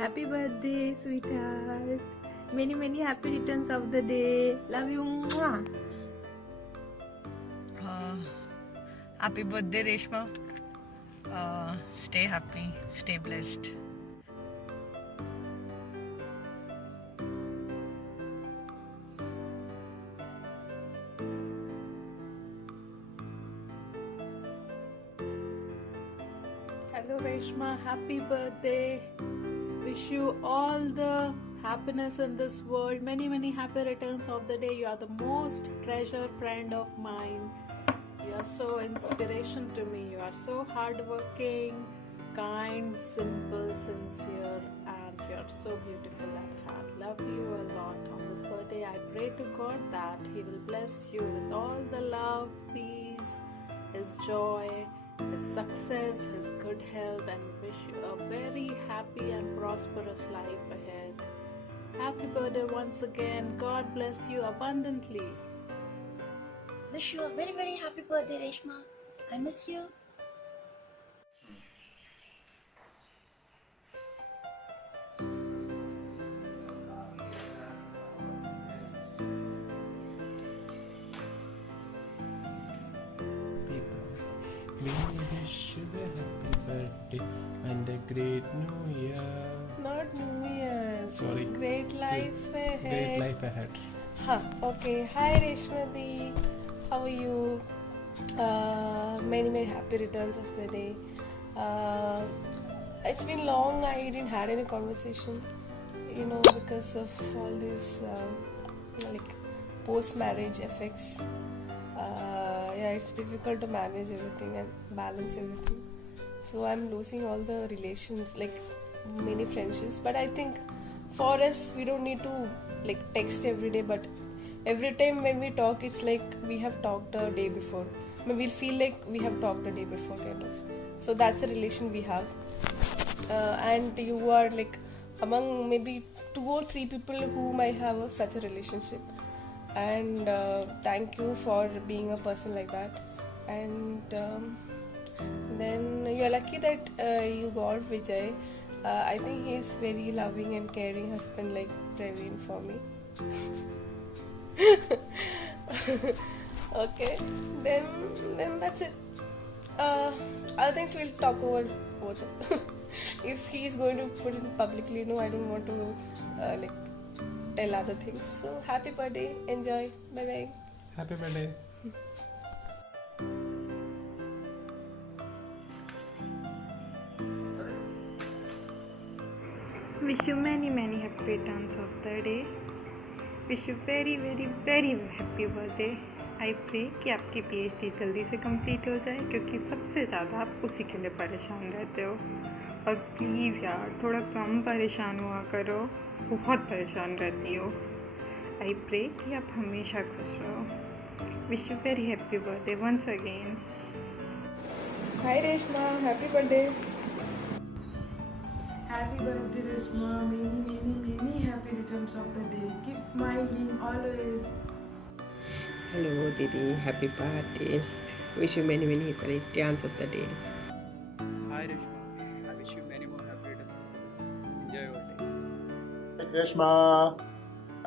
Happy birthday, sweetheart. Many, many happy returns of the day. Love you. Mwah. Happy birthday, Reshma. Stay happy, stay blessed. Hello Reshma, happy birthday. Wish you all the happiness in this world. Many, many happy returns of the day. You are the most treasured friend of mine. You are so inspiration to me. You are so hardworking, kind, simple, sincere, and you are so beautiful at heart. Love you a lot. On this birthday, I pray to God that He will bless you with all the love, peace, His joy, His success, His good health, and wish you a very happy and prosperous life ahead. Happy birthday once again. God bless you abundantly. Wish you a very, very happy birthday, Reshma. I miss you. We wish you a happy birthday and a great new year. Not New Year. Sorry. Great life ahead. Great life ahead. Okay. Hi Reshmadi. How are you? Many, many happy returns of the day. It's been long. I didn't had any conversation, because of all this like post-marriage effects. It's difficult to manage everything and balance everything. So I'm losing all the relations, like many friendships. But I think for us, we don't need to text every day. But every time when we talk, it's like we have talked a day before. I mean, we'll feel like we have talked a day before, kind of. So that's the relation we have. And you are among maybe 2 or 3 people whom I have such a relationship. And thank you for being a person like that. And then you're lucky that you got Vijay. I think he's very loving and caring husband like Praveen for me. Okay, then that's it. Other things we'll talk over both. If he's going to put it publicly, no, I don't want to tell other things. So happy birthday, enjoy, bye bye. Happy birthday. Wish you many, many happy returns of the day. Wish you very, very, very happy birthday. I pray कि आपकी PhD जल्दी से complete हो जाए, क्योंकि सबसे ज़्यादा आप उसी के लिए परेशान रहते हो. और प्लीज़ यार थोड़ा कम परेशान हुआ करो, बहुत परेशान रहती हो. आई प्रे कि आप हमेशा खुश रहो. Wish you very happy birthday once again. Hi Reshma, happy birthday. Happy birthday, Reshma. Many, many, many happy returns of the day. Keep smiling always. Hello, Didi. Happy birthday. Wish you many, many happy returns of the day. Hi, Reshma. I wish you many more happy returns. Enjoy your day. Hey, Reshma.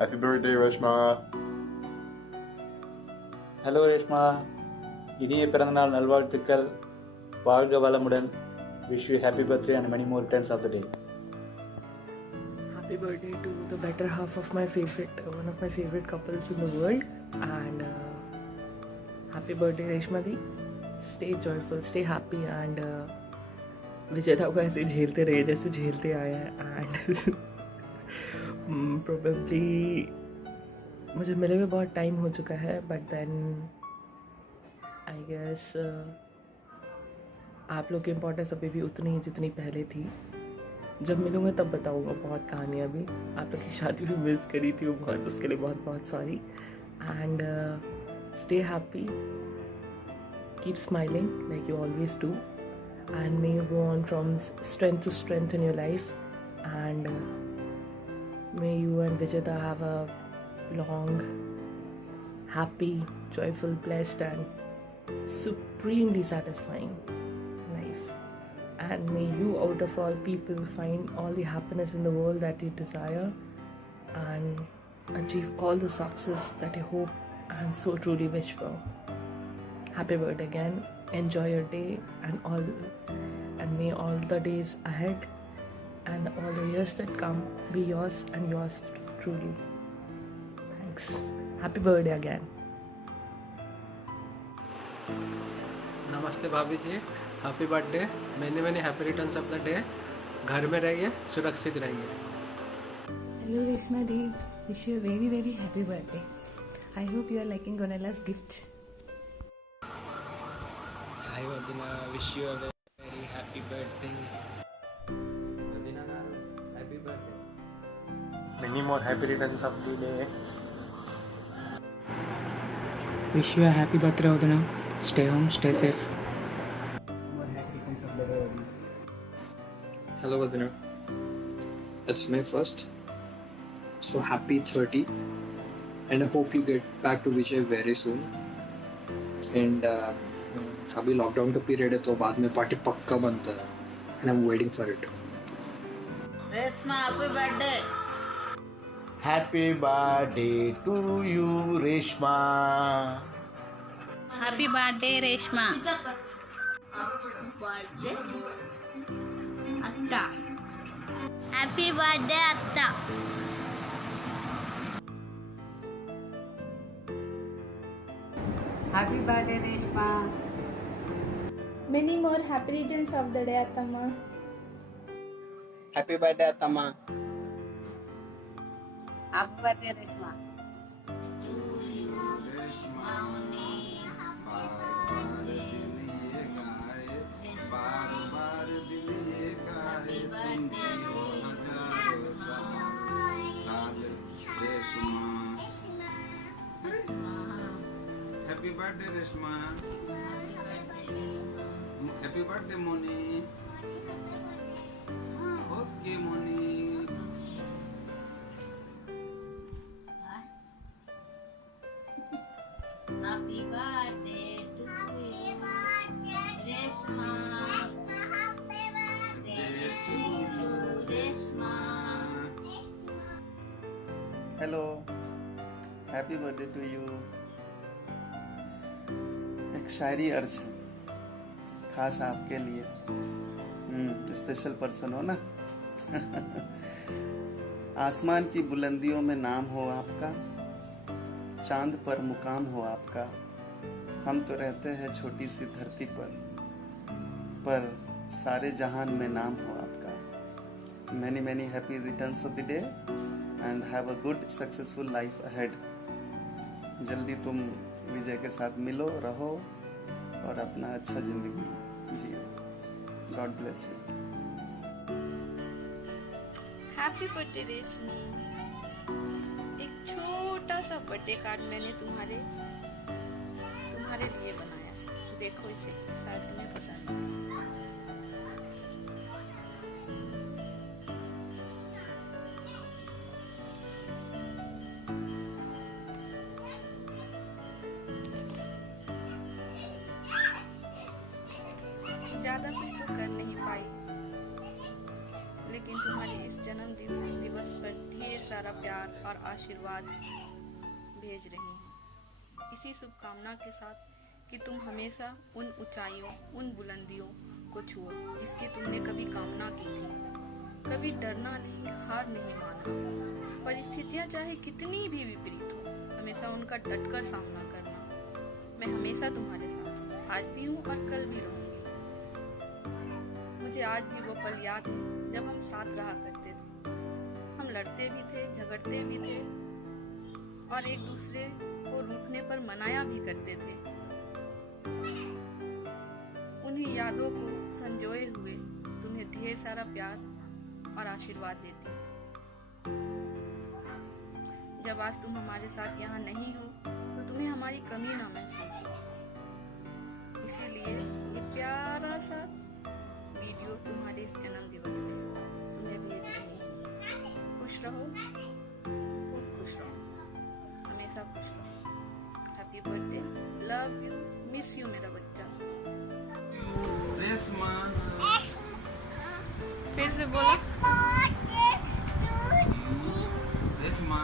Happy birthday, Reshma. Hello, Reshma. இனிய பிறந்தநாள் நல்வாழ்த்துக்கள். வாழ்க வளமுடன். Wish you happy birthday and many more returns of the day. Happy birthday to the better half of my one of my favorite couples in the world. And happy birthday Reshmadi. Stay joyful, stay happy, and विजेता को ऐसे झेलते रहे जैसे झेलते आए हैं. And probably मुझे मिले हुए बहुत टाइम हो चुका है, but then I guess आप लोग की इम्पोर्टेंस अभी भी उतनी ही जितनी पहले थी. जब मिलूँगा तब बताऊँगा बहुत कहानियाँ भी. आप लोग की शादी भी मिस करी थी वो बहुत, उसके लिए बहुत बहुत sorry. And stay happy, keep smiling like you always do, and may you go on from strength to strength in your life, and may you and Vijayda have a long, happy, joyful, blessed, and supremely satisfying life. and may you out of all people find all the happiness in the world that you desire and achieve all the success that you hope and so truly wish for. Happy birthday again. Enjoy your day and may all the days ahead and all the years that come be yours and yours truly. Thanks. Happy birthday again. नमस्ते भाभी जी, happy birthday, मैंने happy returns of the day. घर में रहिए, सुरक्षित रहिए। Hello Reshma Di, wish you a very very happy birthday. I hope you are liking Gonella's gift. Hi Vadina, wish you a very happy birthday. Vadina, happy birthday. Many more happy returns of the day. Wish you a happy birthday, Vadina. Stay home, stay safe. More happy returns of the day. Hello Vadina, it's May 1st, so happy 30, and I hope you get back to Vijay very soon. And अभी lockdown का period है तो बाद में party पक्का बनता है, and I'm waiting for it. Reshma, happy birthday. Happy birthday to you, Reshma. Happy birthday, Reshma. Birthday, Atta. Happy birthday, Atta. Happy birthday, Reshma. Many more happy returns of the day, Atama. Happy birthday, Atama. Happy birthday, Reshma. Happy birthday, Reshma. Happy birthday, Moni. Okay, Moni. Happy birthday to you, Reshma. Happy birthday to you, Reshma. Hello, happy birthday to you. एक शायरी अर्ज है खास आपके लिए। Special person हो ना। आसमान की बुलंदियों में नाम हो आपका, चांद पर मुकाम हो आपका। हम तो रहते हैं छोटी सी धरती पर सारे जहान में नाम हो आपका। Many many happy returns of the day and have a good successful life ahead. जल्दी तुम विजय के साथ मिलो, रहो और अपना अच्छा जिंदगी जियो। God bless you. Happy birthday Reshmi. एक छोटा सा बर्थडे कार्ड मैंने तुम्हारे लिए बनाया, देखो इसे, शायद तुम्हें पसंद आए। ज़्यादा कुछ तो कर नहीं पाई, लेकिन तुम्हारे इस जन्मदिन दिवस पर ढेर सारा प्यार और आशीर्वाद भेज रही हूँ, इसी शुभकामना के साथ कि तुम हमेशा उन ऊंचाइयों, उन बुलंदियों को छुओ जिसकी तुमने कभी कामना की थी। कभी डरना नहीं, हार नहीं मानना। परिस्थितियाँ चाहे कितनी भी विपरीत हो, हमेशा उनका डटकर सामना करना। मैं हमेशा तुम्हारे साथ हूँ, आज भी हूँ और कल भी रहूँगी। मुझे आज भी वो पल याद है जब हम साथ रहा करते थे। हम लड़ते भी थे, झगड़ते भी थे और एक दूसरे को रूठने पर मनाया भी करते थे। उन्हीं यादों को संजोए हुए तुम्हें ढेर सारा प्यार और आशीर्वाद देती हूँ। जब आज तुम हमारे साथ यहाँ नहीं हो तो तुम्हें हमारी कमी ना महसूस हो। इसीलिए ये प्यारा सा वीडियो तुम्हारे इस जन्म दिवस पे तुम्हें भेज रही हूँ। खुश रहो, खूब खुश रहो, हमेशा खुश रहो। Happy birthday, love you, miss you मेरा बच्चा। Reshma. फिर से बोला रेशमा